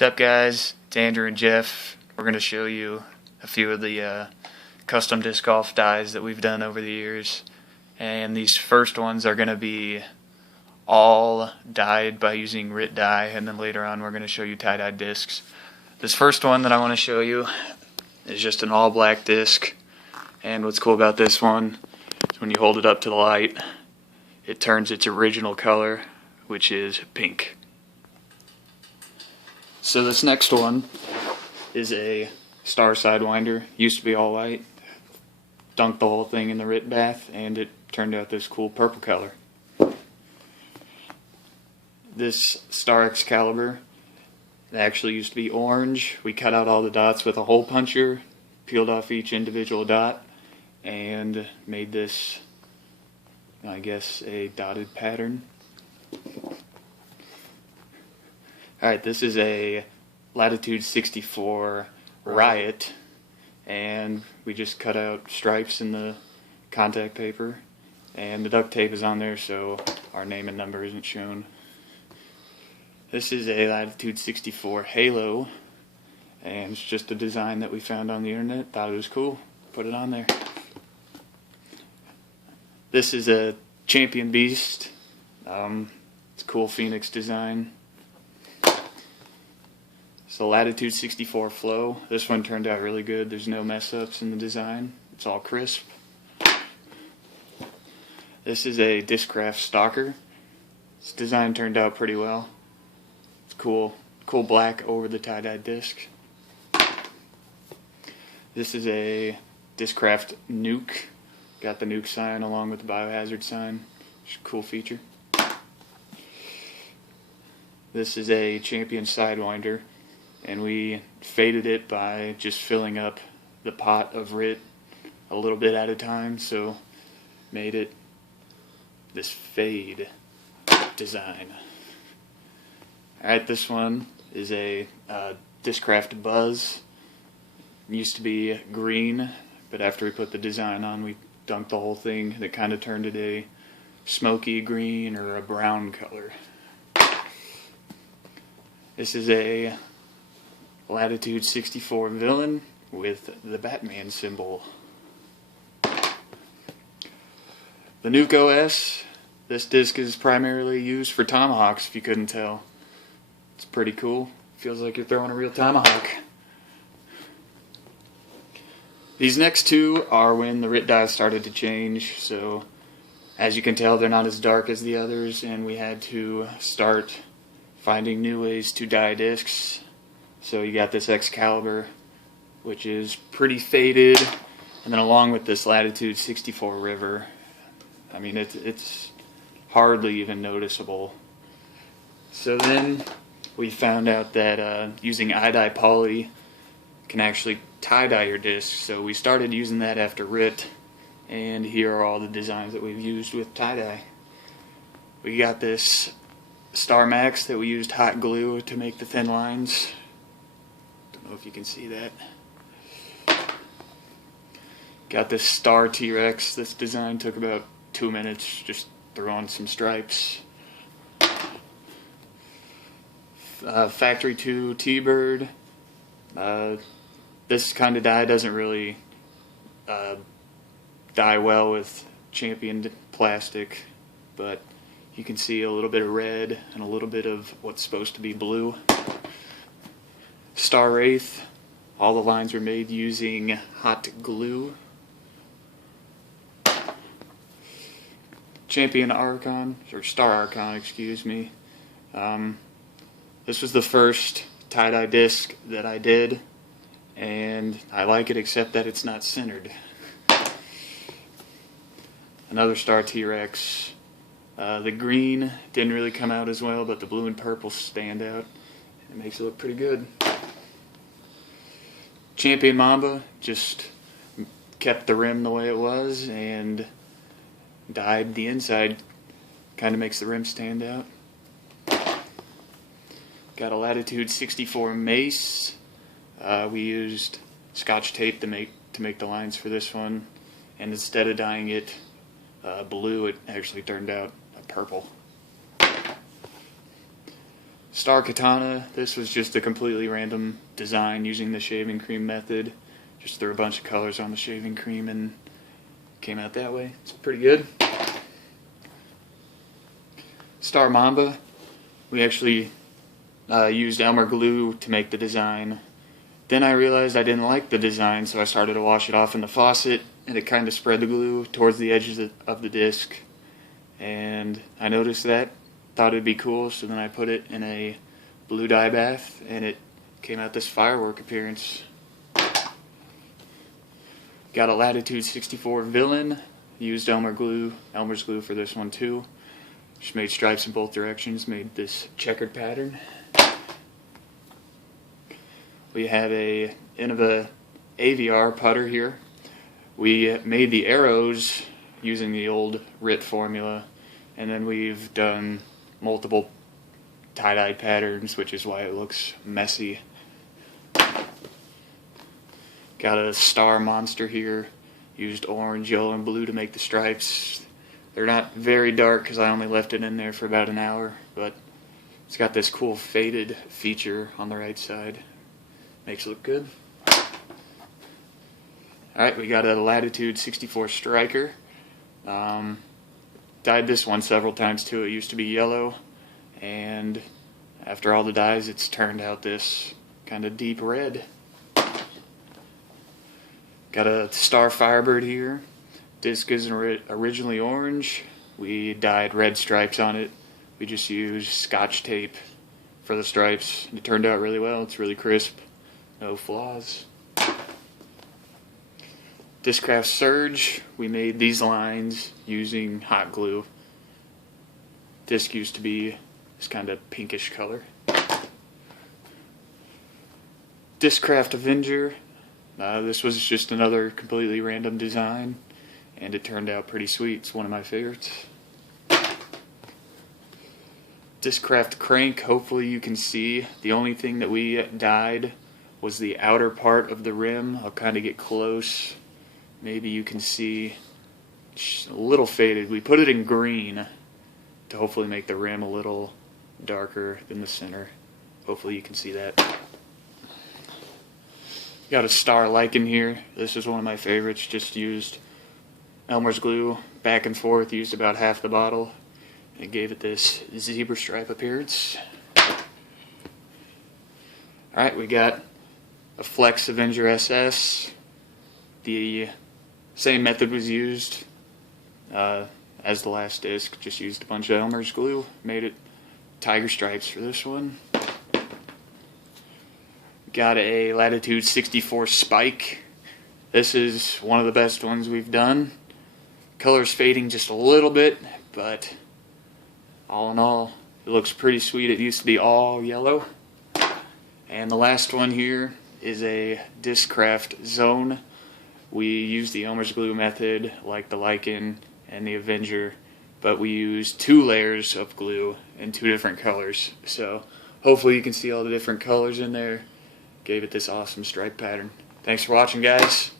What's up, guys? It's Andrew and Jeff. We're going to show you a few of the custom disc golf dies that we've done over the years. And these first ones are going to be all dyed by using RIT dye, and then later on we're going to show you tie-dyed discs. This first one that I want to show you is just an all black disc, and what's cool about this one is when you hold it up to the light, it turns its original color, which is pink. So this next one is a Star Sidewinder. Used to be all white. Dunked the whole thing in the RIT bath, and it turned out this cool purple color. This Star Excalibur, it actually used to be orange. We cut out all the dots with a hole puncher, peeled off each individual dot, and made this, I guess, a dotted pattern. Alright, this is a Latitude 64 Riot, and we just cut out stripes in the contact paper, and the duct tape is on there so our name and number isn't shown. This is a Latitude 64 Halo, and it's just a design that we found on the internet, thought it was cool, put it on there. This is a Champion Beast. It's a cool Phoenix design. So Latitude 64 Flow. This one turned out really good. There's no mess ups in the design. It's all crisp. This is a Discraft Stalker. This design turned out pretty well. It's cool. Cool black over the tie-dyed disc. This is a Discraft Nuke. Got the Nuke sign along with the Biohazard sign. It's a cool feature. This is a Champion Sidewinder, and we faded it by just filling up the pot of RIT a little bit at a time, so made it this fade design. Alright, this one is a Discraft Buzz. It used to be green, but after we put the design on, we dunked the whole thing. That kind of turned it a smoky green or a brown color. This is a Latitude 64 Villain with the Batman symbol. The Nuke OS. This disc is primarily used for tomahawks, if you couldn't tell. It's pretty cool. Feels like you're throwing a real tomahawk. These next two are when the RIT dye started to change, so as you can tell they're not as dark as the others, and we had to start finding new ways to dye discs. So you got this Excalibur, which is pretty faded, and then along with this Latitude 64 River, I mean it's hardly even noticeable. So then we found out that using iDye poly can actually tie-dye your discs, so we started using that after RIT, and here are all the designs that we've used with tie-dye. We got this Star Max that we used hot glue to make the thin lines. Don't know if you can see that. Got this Star T-Rex. This design took about 2 minutes, just throw on some stripes. Factory 2 T-Bird. This kind of dye doesn't really dye well with championed plastic, but you can see a little bit of red and a little bit of what's supposed to be blue. Star Wraith. All the lines were made using hot glue. Champion Archon, or Star Archon, excuse me. This was the first tie-dye disc that I did, and I like it except that it's not centered. Another Star T-Rex. The green didn't really come out as well, but the blue and purple stand out. It makes it look pretty good. Champion Mamba, just kept the rim the way it was and dyed the inside. Kind of makes the rim stand out. Got a Latitude 64 Mace. We used Scotch tape to make the lines for this one, and instead of dyeing it blue, it actually turned out purple. Star Katana, this was just a completely random design using the shaving cream method. Just threw a bunch of colors on the shaving cream and came out that way. It's pretty good. Star Mamba, we actually used Elmer glue to make the design. Then I realized I didn't like the design, so I started to wash it off in the faucet, and it kind of spread the glue towards the edges of the disc. And I noticed that, thought it'd be cool, so then I put it in a blue dye bath, and it came out this firework appearance. Got a Latitude 64 villain, used Elmer's glue for this one too. Just made stripes in both directions, made this checkered pattern. We have a Innova AVR putter here. We made the arrows using the old RIT formula, and then we've done multiple tie-dye patterns, which is why it looks messy. Got a star monster here. Used orange, yellow, and blue to make the stripes. They're not very dark because I only left it in there for about an hour, but it's got this cool faded feature on the right side. Makes it look good. Alright, we got a Latitude 64 Stryker. Dyed this one several times too. It used to be yellow, and after all the dyes it's turned out this kind of deep red. Got a Star Firebird here. Disc is originally orange. We dyed red stripes on it. We just used Scotch tape for the stripes. It turned out really well. It's really crisp. No flaws. Discraft Surge. We made these lines using hot glue. Disc used to be this kind of pinkish color. Discraft Avenger. This was just another completely random design, and it turned out pretty sweet. It's one of my favorites. Discraft Crank. Hopefully you can see. The only thing that we dyed was the outer part of the rim. I'll kind of get close. Maybe you can see. It's a little faded. We put it in green to hopefully make the rim a little darker than the center. Hopefully you can see that. Got a Star Lichen here. This is one of my favorites. Just used Elmer's glue back and forth. Used about half the bottle. And gave it this zebra stripe appearance. Alright, we got a Flex Avenger Ss. The same method was used as the last disc. Just used a bunch of Elmer's glue. Made it tiger stripes for this one. Got a Latitude 64 Spike. This is one of the best ones we've done. Color's fading just a little bit, but all in all, it looks pretty sweet. It used to be all yellow. And the last one here is a Discraft Zone. We used the Elmer's glue method, like the Lichen and the Avenger, but we used 2 layers of glue in 2 different colors. So hopefully you can see all the different colors in there. Gave it this awesome stripe pattern. Thanks for watching, guys.